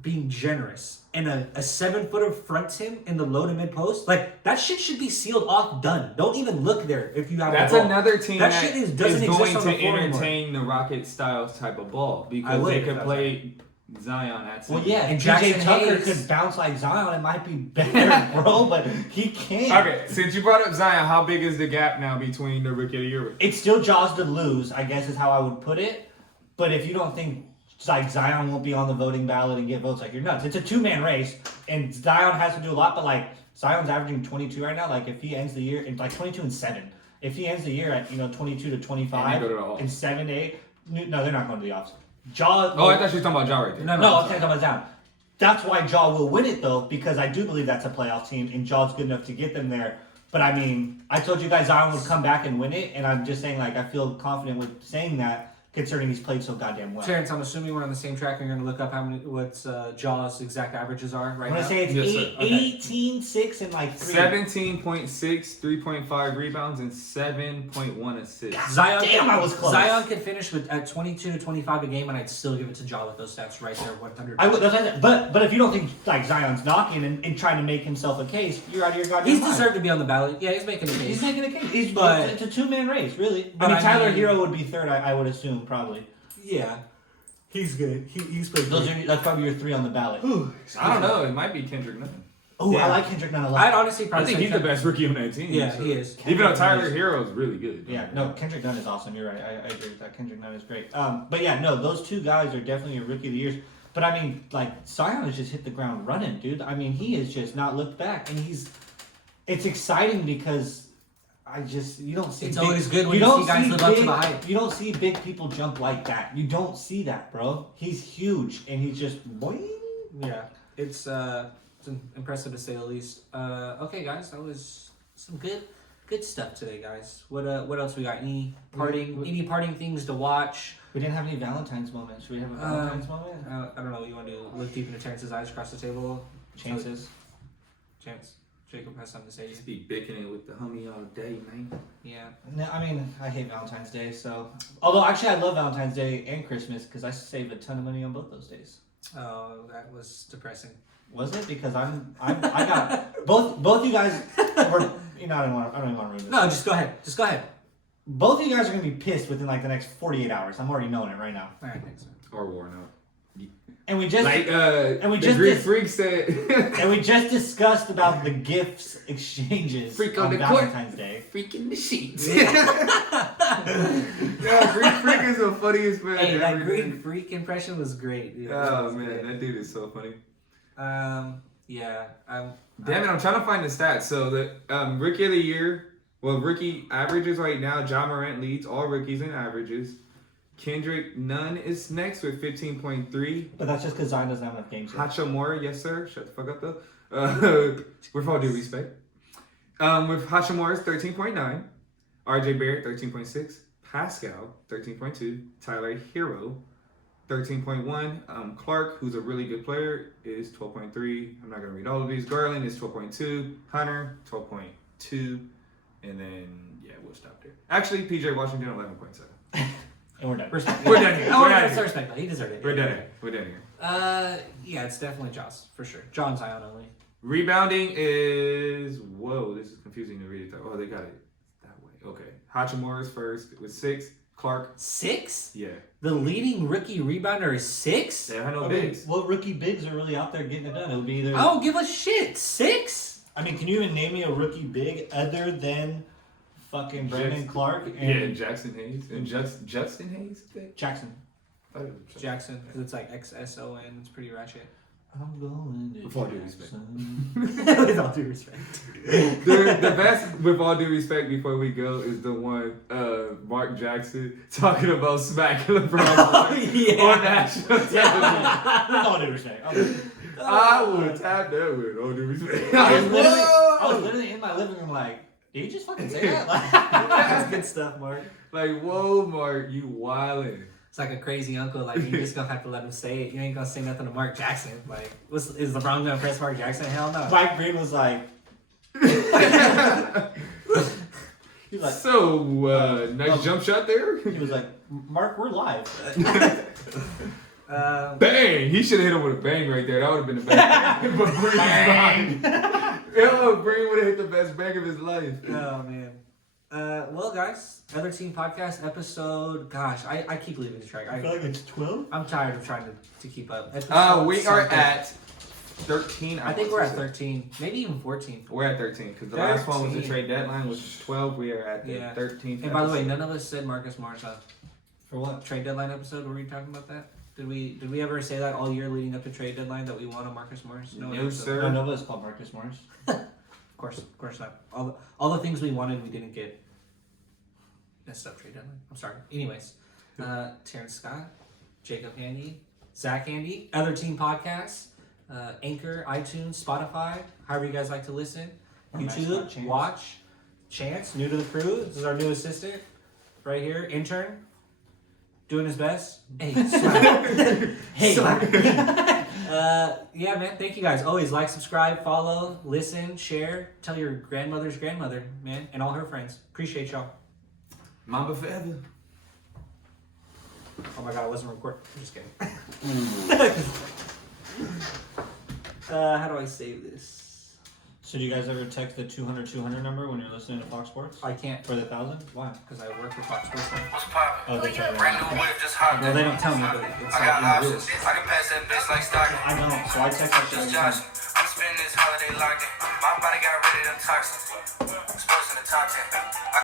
being generous, and a 7-footer fronts him in the low to mid post, like that shit should be sealed off, done. Don't even look there if you have. That's the ball. another team That that shit is- is doesn't exist going on to the floor entertain the Rocket style type of ball because would they if could that's play Zion at center. Well, yeah, And and Jackson PJ Tucker Hayes- could bounce like Zion. It might be better, bro, but he can't. Okay, since you brought up Zion, how big is the gap now between the Rookie of the Year? It's still Jaws to lose, I guess is how I would put it. But if you don't think like Zion won't be on the voting ballot and get votes, like you're nuts. It's a 2-man race, and Zion has to do a lot. But like Zion's averaging 22 right now. Like if he ends the year in like 22 and 7, if he ends the year at 22 to 25 go to the Hall. and 7 to 8, no, they're not going to the offs. Jaw. Oh, I thought you were talking about Ja right there. No, I'm talking about Zion. That's why Jaw will win it though, because I do believe that's a playoff team, and Jaw's good enough to get them there. But I mean, I told you guys Zion would come back and win it, and I'm just saying like I feel confident with saying that, considering he's played so goddamn well. Terrence, I'm assuming we're on the same track. And you're gonna look up what Jaw's exact averages are right I'm gonna now. say it's Yes, sir. 18, 6, and like 3. 17.6, 3.5 rebounds, and 7.1 assists. Zion, Damn, I was close. Zion could finish at 22 to 25 a game, and I'd still give it to Jaw with those stats right there, 100. I would, but if you don't think like Zion's knocking and trying to make himself a case, you're out of your goddamn He's mind. deserved to be on the ballot. Yeah, he's making a case. He's making a case. But- It's a 2-man race, really. But I mean, I Tyler mean- Hero would be third, I would assume, probably. Yeah, he's good. He's played good. That's probably your 3 on the ballot. I don't know. It might be Kendrick Nunn. Oh, Yeah. I like Kendrick Nunn a lot. I'd honestly I probably think say he's the best rookie on that team. Yeah, so. he is. Even though Kendrick Tyler Nunn is- Hero is really good. Yeah, no, Kendrick Nunn is awesome. You're right. I agree with that. Kendrick Nunn is great. But yeah, no, those 2 guys are definitely your rookie of the years. But I mean, like Zion has just hit the ground running, dude. I mean, he has just not looked back, and it's exciting because you don't see. It's big, always good when you don't see guys live up to the hype. You don't see big people jump like that. You don't see that, bro. He's huge, and he's just boing. Yeah, it's impressive to say the least. Okay, guys, that was some good stuff today, guys. What else we got? Any parting things to watch? We didn't have any Valentine's moments. Should we have a Valentine's moment? I don't know. You want to look deep into Terrence's eyes across the table? Chances. Chance. Jacob has something to say. Just be bicking it with the homie all day, man. Yeah. No, I mean, I hate Valentine's Day, so... Although, actually, I love Valentine's Day and Christmas, because I save a ton of money on both those days. Oh, that was depressing. Was it? Because I got... Both you guys were... I don't even want to ruin this. No, just go ahead. Just go ahead. Both of you guys are going to be pissed within, like, the next 48 hours. I'm already knowing it right now. All right, thanks. Or worn out. And we just... Like, we the just Greek dis- Freak said... And we just discussed about the gifts exchanges Freak on on the court. Valentine's Day. Freaking the sheets. Yeah, Greek Freak is the funniest man Hey, that ever. Greek Freak impression was great. Dude. That Oh, was man, great. that dude is so funny. Yeah. Damn it, I'm trying to find the stats. So the rookie of the year, rookie averages right now, Ja Morant leads all rookies in averages. Kendrick Nunn is next with 15.3. But that's just because Zion doesn't have enough games yet. Hachimura, yes sir. Shut the fuck up though. With all due respect. With Hachimura's 13.9. RJ Barrett 13.6. Pascal 13.2. Tyler Hero 13.1. Clark, who's a really good player, is 12.3. I'm not gonna read all of these. Garland is 12.2. Hunter 12.2. And then we'll stop there. Actually, PJ Washington 11.7. And we're done. Respect. We're done here. Oh, We're yeah, done so here. respect that. He deserved it. We're Yeah. done here. We're done here. Yeah, it's definitely Jaws for sure. John Zion only. Rebounding is this is confusing to read it though. Oh, they got it that way. Okay. Hachimura is first with 6. Clark. 6? Yeah. The leading rookie rebounder is 6? They have no I mean, bigs. what rookie bigs are really out there getting it done? It would be either. I don't give a shit. 6? I mean, can you even name me a rookie big other than fucking Brandon Clark and Jackson Hayes and Justin Hayes. Jackson? I thought it was Jackson, because it's like XSON. It's pretty ratchet. I'm going to With all due respect. Jackson. With all due respect. The best, with all due respect, before we go, is the one Mark Jackson talking about smacking LeBron Oh, yeah. on national television. With all due respect. I would tap that with all due respect. I was Whoa! literally in my living room like, did you just fucking say that? Like, That's good stuff, Mark. Like, whoa, Mark, you wildin'. It's like a crazy uncle. Like, you just gonna have to let him say it. You ain't gonna say nothing to Mark Jackson. Like, is LeBron gonna press Mark Jackson? Hell no. Mike Green was like, he was like, So, nice jump shot there. he was like, Mark, we're live. Bang! He should have hit him with a bang right there. That would have been the best. But Breen is behind. Yo, Breen would have hit the best bang of his life. Oh man. Well, guys, Other Team Podcast episode. Gosh, I keep losing track. I feel like it's 12. I'm tired of trying to keep up. Episode We are something. at 13. I think we're at 13, maybe even 14. We're at 13 because the last one was the 13. trade deadline, which is 12. We are at the Yeah. 13th. And by the way, none of us said Marcus Morris. For what? Trade deadline episode. Were we talking about that? Did we ever say that all year leading up to trade deadline that we want a Marcus Morris? No, episode. sir. No, nobody's called Marcus Morris. Of course not. All the things we wanted, we didn't get. Messed up trade deadline. I'm sorry. Anyways, Terrence Scott, Jacob Handy, Zack Handy, Other Team Podcasts, Anchor, iTunes, Spotify, however you guys like to listen. YouTube, Chance. watch. Chance, new to the crew. This is our new assistant, right here, intern, doing his best. Hey, swag. Hey, swag. Yeah, man. Thank you guys. Always like, subscribe, follow, listen, share, tell your grandmother's grandmother, man, and all her friends. Appreciate y'all. Mamba forever. Oh my god, I wasn't recording. I'm just kidding. How do I save this? So do you guys ever text the 200-200 number when you're listening to Fox Sports? I can't, For the 1,000? Why? because I work for Fox Sports now. What's poppin'? Oh, they tell you. Brand new whip, just hopped Well, in. they don't tell me, but it's I got like in the options. rules. I can pass that bitch like Stockton. I know, so I text that shit Just every time. Josh. I'm spending this holiday locked in. My body got rid of them toxins. Sports in the top 10.